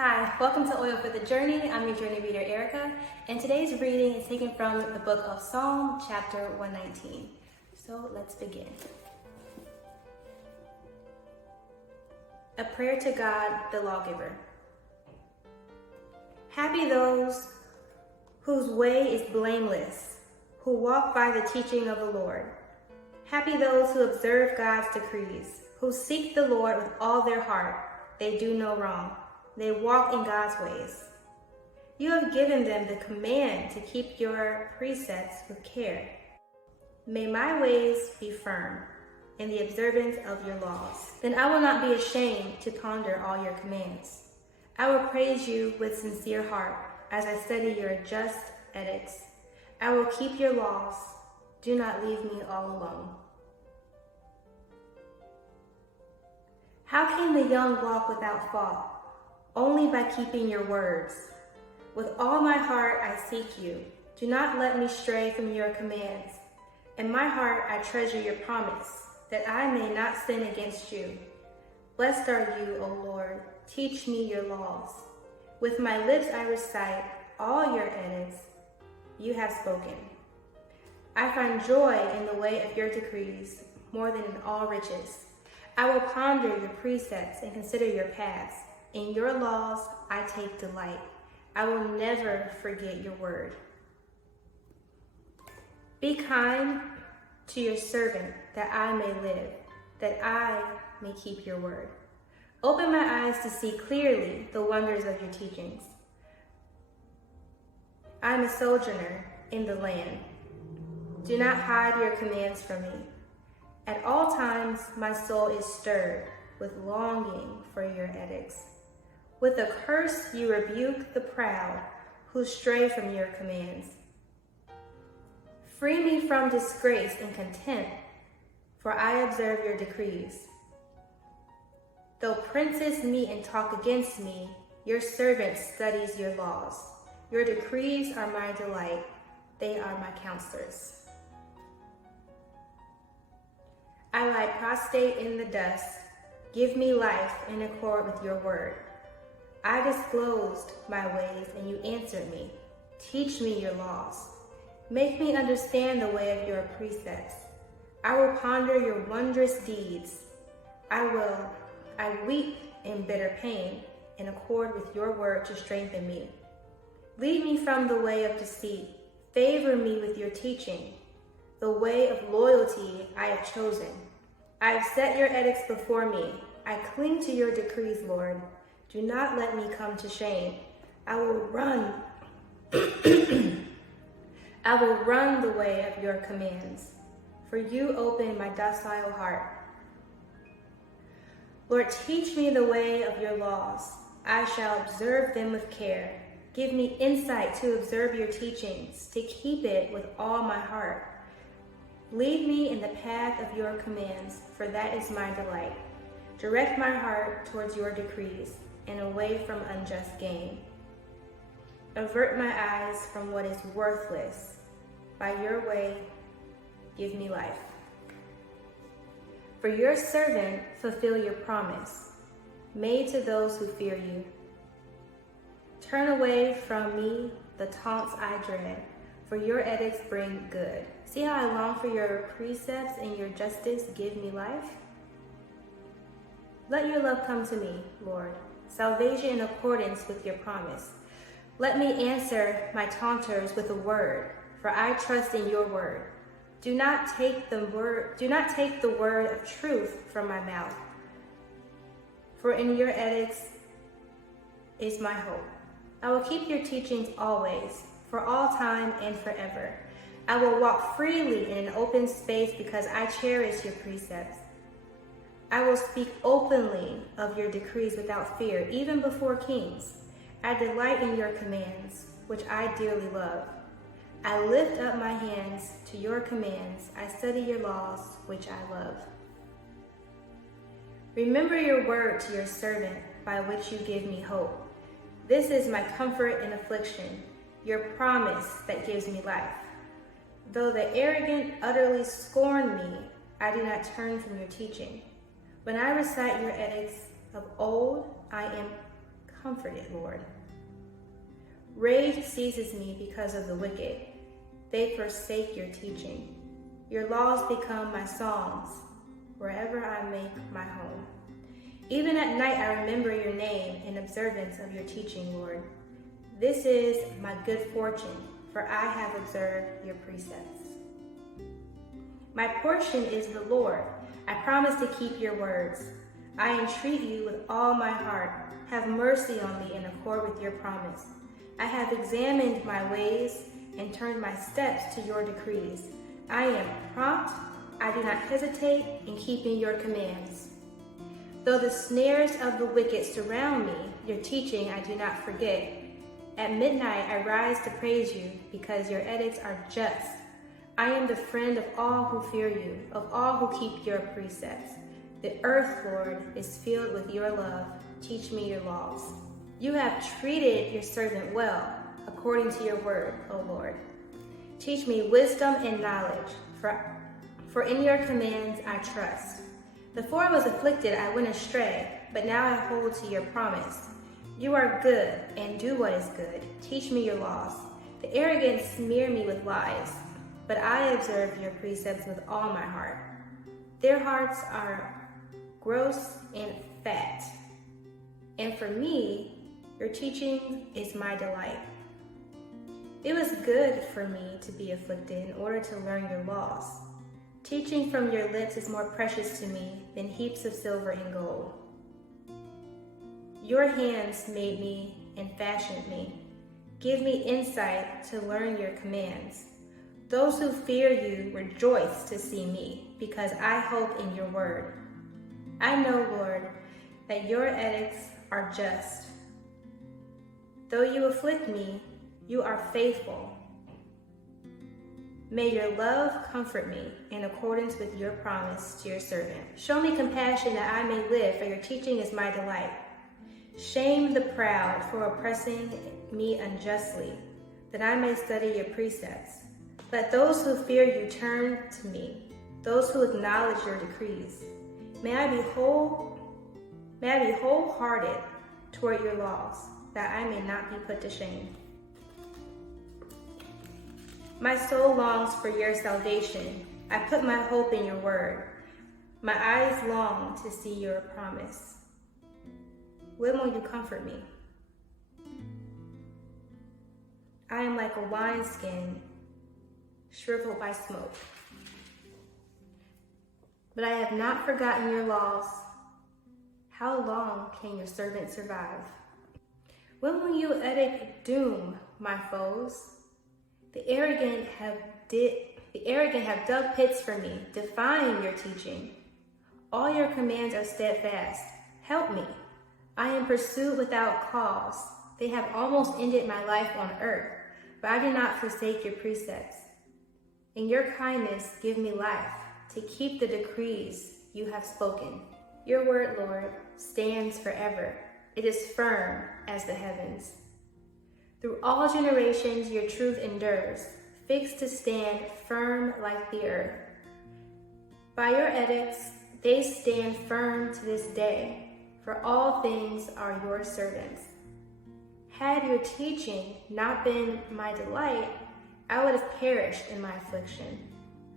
Hi, welcome to Oil for the Journey. I'm your journey reader, Erica, and today's reading is taken from the book of Psalm, chapter 119. So let's begin. A prayer to God, the lawgiver. Happy those whose way is blameless, who walk by the teaching of the Lord. Happy those who observe God's decrees, who seek the Lord with all their heart. They do no wrong. They walk in God's ways. You have given them the command to keep your precepts with care. May my ways be firm in the observance of your laws. Then I will not be ashamed to ponder all your commands. I will praise you with sincere heart as I study your just edicts. I will keep your laws. Do not leave me all alone. How can the young walk without fault? Only by keeping your words. With all my heart I seek you. Do not let me stray from your commands. In my heart I treasure your promise, that I may not sin against you. Blessed are you, O Lord. Teach me your laws. With my lips I recite all your edicts you have spoken. I find joy in the way of your decrees, more than in all riches. I will ponder your precepts and consider your paths. In your laws I take delight. I will never forget your word. Be kind to your servant, that I may live, that I may keep your word. Open my eyes to see clearly the wonders of your teachings. I am a sojourner in the land. Do not hide your commands from me. At all times my soul is stirred with longing for your edicts. With a curse you rebuke the proud who stray from your commands. Free me from disgrace and contempt, for I observe your decrees. Though princes meet and talk against me, your servant studies your laws. Your decrees are my delight. They are my counselors. I lie prostrate in the dust. Give me life in accord with your word. I disclosed my ways, and you answered me. Teach me your laws. Make me understand the way of your precepts. I will ponder your wondrous deeds. I weep in bitter pain, in accord with your word to strengthen me. Lead me from the way of deceit. Favor me with your teaching. The way of loyalty I have chosen. I have set your edicts before me. I cling to your decrees, Lord. Do not let me come to shame. I will run. I will run the way of your commands, for you open my docile heart. Lord, teach me the way of your laws. I shall observe them with care. Give me insight to observe your teachings, to keep it with all my heart. Lead me in the path of your commands, for that is my delight. Direct my heart towards your decrees, and away from unjust gain. Avert my eyes from what is worthless. By your way, give me life. For your servant, fulfill your promise, made to those who fear you. Turn away from me the taunts I dread, for your edicts bring good. See how I long for your precepts, and your justice give me life? Let your love come to me, Lord, salvation in accordance with your promise. Let me answer my taunters with a word, for I trust in your word. Do not take the word of truth from my mouth, for in your edicts is my hope. I will keep your teachings always, for all time and forever. I will walk freely in an open space because I cherish your precepts. I will speak openly of your decrees without fear, even before kings. I delight in your commands, which I dearly love. I lift up my hands to your commands. I study your laws, which I love. Remember your word to your servant, by which you give me hope. This is my comfort in affliction, your promise that gives me life. Though the arrogant utterly scorn me, I do not turn from your teaching. When I recite your edicts of old, I am comfort it, Lord. Rage seizes me because of the wicked. They forsake your teaching. Your laws become my songs wherever I make my home. Even at night I remember your name in observance of your teaching, Lord. This is my good fortune, for I have observed your precepts. My portion is the Lord. I promise to keep your words. I entreat you with all my heart. Have mercy on me in accord with your promise. I have examined my ways and turned my steps to your decrees. I am prompt. I do not hesitate in keeping your commands. Though the snares of the wicked surround me, your teaching I do not forget. At midnight I rise to praise you because your edicts are just. I am the friend of all who fear you, of all who keep your precepts. The earth, Lord, is filled with your love. Teach me your laws. You have treated your servant well, according to your word, O Lord. Teach me wisdom and knowledge, for in your commands I trust. Before I was afflicted, I went astray, but now I hold to your promise. You are good and do what is good. Teach me your laws. The arrogant smear me with lies, but I observe your precepts with all my heart. Their hearts are gross and fat, and for me, your teaching is my delight. It was good for me to be afflicted in order to learn your laws. Teaching from your lips is more precious to me than heaps of silver and gold. Your hands made me and fashioned me. Give me insight to learn your commands. Those who fear you rejoice to see me, because I hope in your word. I know, Lord, that your edicts are just. Though you afflict me, you are faithful. May your love comfort me in accordance with your promise to your servant. Show me compassion that I may live, for your teaching is my delight. Shame the proud for oppressing me unjustly, that I may study your precepts. Let those who fear you turn to me, those who acknowledge your decrees. May I be wholehearted toward your laws, that I may not be put to shame. My soul longs for your salvation. I put my hope in your word. My eyes long to see your promise. When will you comfort me? I am like a wineskin shriveled by smoke. But I have not forgotten your laws. How long can your servant survive? When will you edict doom, my foes? The arrogant have dug pits for me, defying your teaching. All your commands are steadfast. Help me. I am pursued without cause. They have almost ended my life on earth, but I do not forsake your precepts. In your kindness, give me life, to keep the decrees you have spoken. Your word, Lord, stands forever. It is firm as the heavens. Through all generations, your truth endures, fixed to stand firm like the earth. By your edicts, they stand firm to this day, for all things are your servants. Had your teaching not been my delight, I would have perished in my affliction.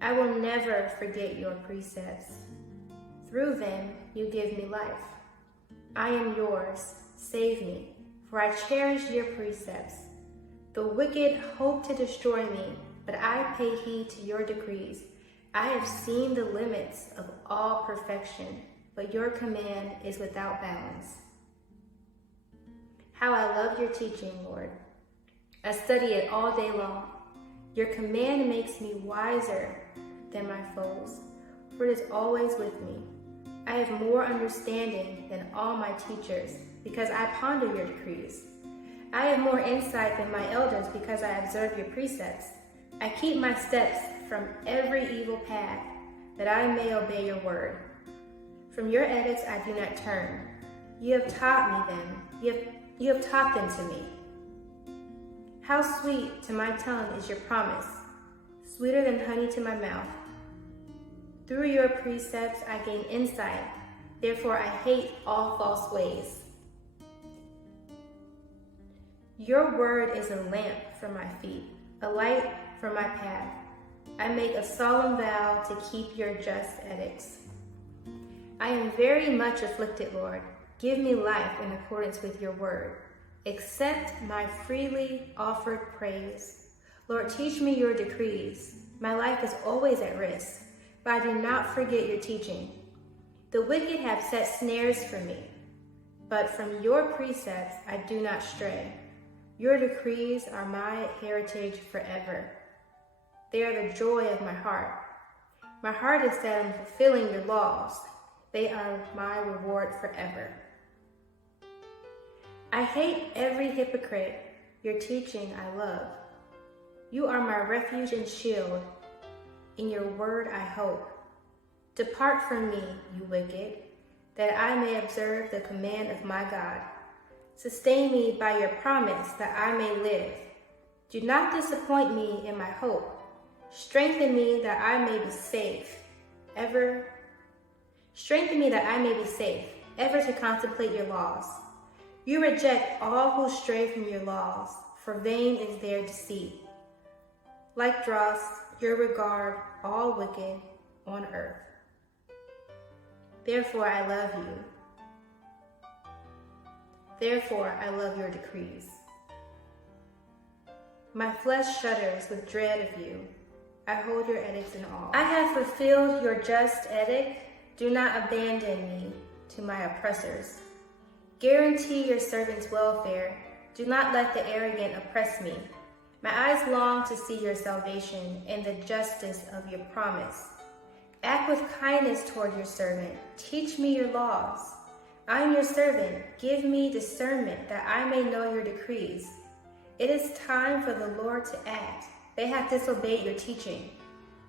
I will never forget your precepts. Through them, you give me life. I am yours. Save me, for I cherish your precepts. The wicked hope to destroy me, but I pay heed to your decrees. I have seen the limits of all perfection, but your command is without bounds. How I love your teaching, Lord. I study it all day long. Your command makes me wiser than my foes, for it is always with me. I have more understanding than all my teachers, because I ponder your decrees. I have more insight than my elders, because I observe your precepts. I keep my steps from every evil path, that I may obey your word. From your edicts I do not turn. You have taught me them. You have taught them to me. How sweet to my tongue is your promise, sweeter than honey to my mouth. Through your precepts I gain insight, therefore I hate all false ways. Your word is a lamp for my feet, a light for my path. I make a solemn vow to keep your just edicts. I am very much afflicted, Lord. Give me life in accordance with your word. Accept my freely offered praise. Lord, teach me your decrees. My life is always at risk, but I do not forget your teaching. The wicked have set snares for me, but from your precepts I do not stray. Your decrees are my heritage forever. They are the joy of my heart. My heart is set on fulfilling your laws. They are my reward forever. I hate every hypocrite. Your teaching I love. You are my refuge and shield. In your word I hope. Depart from me, you wicked, that I may observe the command of my God. Sustain me by your promise that I may live. Do not disappoint me in my hope. Strengthen me that I may be safe, ever to contemplate your laws. You reject all who stray from your laws, for vain is their deceit. Like dross, you regard all wicked on earth. Therefore I love you. Therefore I love your decrees. My flesh shudders with dread of you. I hold your edicts in awe. I have fulfilled your just edict. Do not abandon me to my oppressors. Guarantee your servant's welfare. Do not let the arrogant oppress me. My eyes long to see your salvation and the justice of your promise. Act with kindness toward your servant. Teach me your laws. I am your servant. Give me discernment that I may know your decrees. It is time for the Lord to act. They have disobeyed your teaching.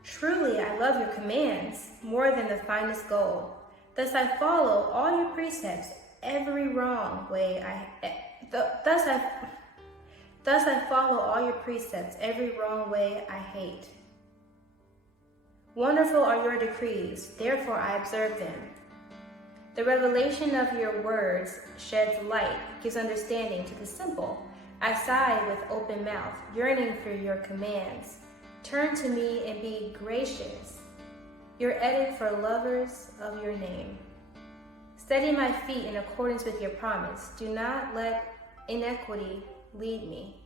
Truly, I love your commands more than the finest gold. Thus I follow all your precepts. Every wrong way thus I follow all your precepts. Every wrong way I hate. Wonderful are your decrees, therefore I observe them. The revelation of your words sheds light, gives understanding to the simple. I sigh with open mouth, yearning for your commands. Turn to me and be gracious. Your edict for lovers of your name. Steady my feet in accordance with your promise. Do not let iniquity lead me.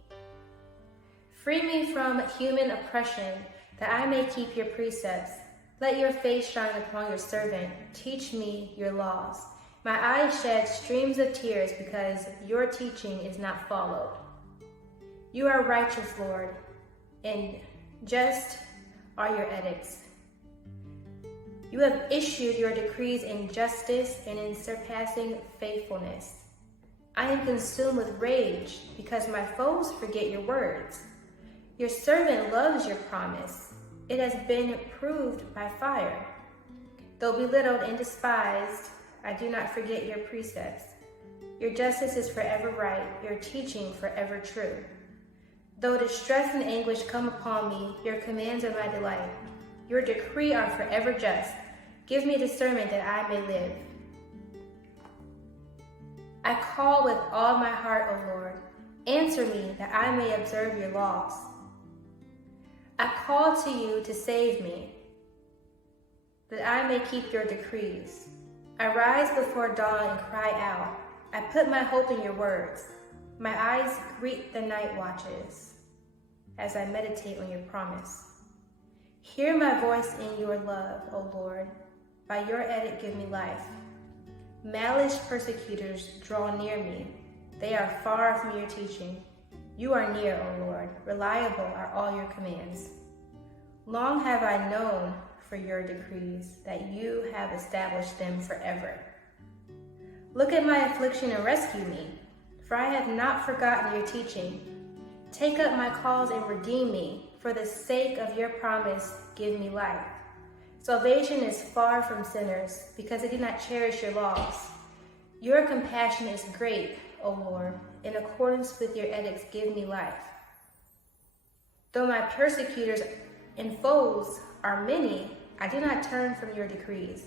Free me from human oppression, that I may keep your precepts. Let your face shine upon your servant. Teach me your laws. My eyes shed streams of tears because your teaching is not followed. You are righteous, Lord, and just are your edicts. You have issued your decrees in justice and in surpassing faithfulness. I am consumed with rage because my foes forget your words. Your servant loves your promise. It has been proved by fire. Though belittled and despised, I do not forget your precepts. Your justice is forever right, your teaching forever true. Though distress and anguish come upon me, your commands are my delight. Your decree are forever just. Give me discernment that I may live. I call with all my heart, O Lord. Answer me that I may observe your laws. I call to you to save me, that I may keep your decrees. I rise before dawn and cry out. I put my hope in your words. My eyes greet the night watches as I meditate on your promise. Hear my voice in your love, O Lord. By your edict give me life. Malice persecutors draw near me. They are far from your teaching. You are near, O Lord. Reliable are all your commands. Long have I known for your decrees, that you have established them forever. Look at my affliction and rescue me, for I have not forgotten your teaching. Take up my cause and redeem me. For the sake of your promise, give me life. Salvation is far from sinners, because they do not cherish your laws. Your compassion is great, O Lord. In accordance with your edicts, give me life. Though my persecutors and foes are many, I do not turn from your decrees.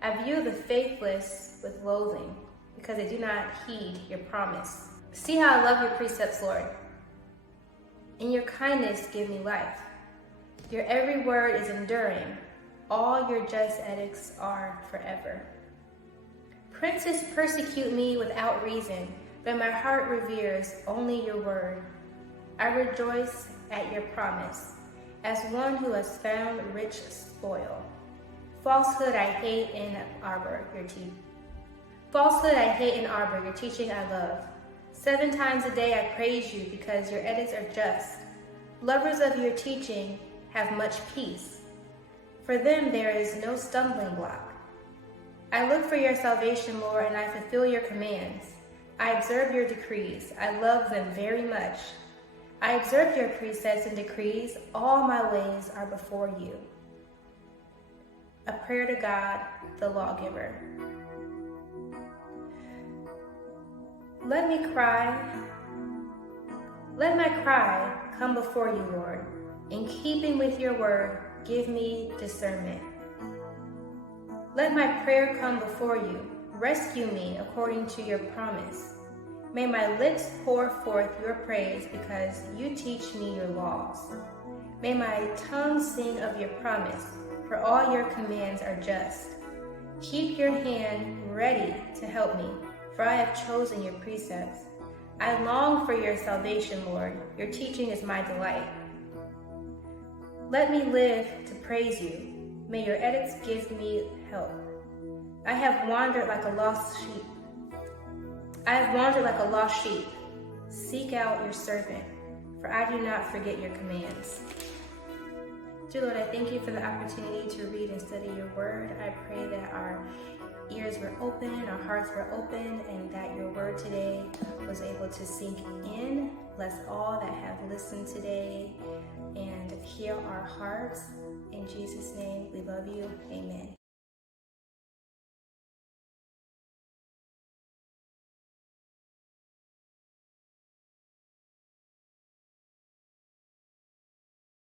I view the faithless with loathing, because they do not heed your promise. See how I love your precepts, Lord. In your kindness, give me life. Your every word is enduring. All your just edicts are forever. Princes persecute me without reason, but my heart reveres only your word. I rejoice at your promise, as one who has found rich spoil. Falsehood I hate in arbor, your teeth. Falsehood I hate in arbor, your teaching I love. 7 times a day I praise you because your edicts are just. Lovers of your teaching have much peace. For them there is no stumbling block. I look for your salvation, Lord, and I fulfill your commands. I observe your decrees. I love them very much. I observe your precepts and decrees. All my ways are before you. A prayer to God, the lawgiver. Let my cry come before you, Lord. In keeping with your word, give me discernment. Let my prayer come before you. Rescue me according to your promise. May my lips pour forth your praise because you teach me your laws. May my tongue sing of your promise, for all your commands are just. Keep your hand ready to help me, for I have chosen your precepts. I long for your salvation, Lord. Your teaching is my delight. Let me live to praise you. May your edicts give me help. I have wandered like a lost sheep. Seek out your servant, for I do not forget your commands. Dear Lord, I thank you for the opportunity to read and study your word. I pray that our ears were open, our hearts were open, and that your word today was able to sink in. Bless all that have listened today and heal our hearts. In Jesus' name, we love you. Amen.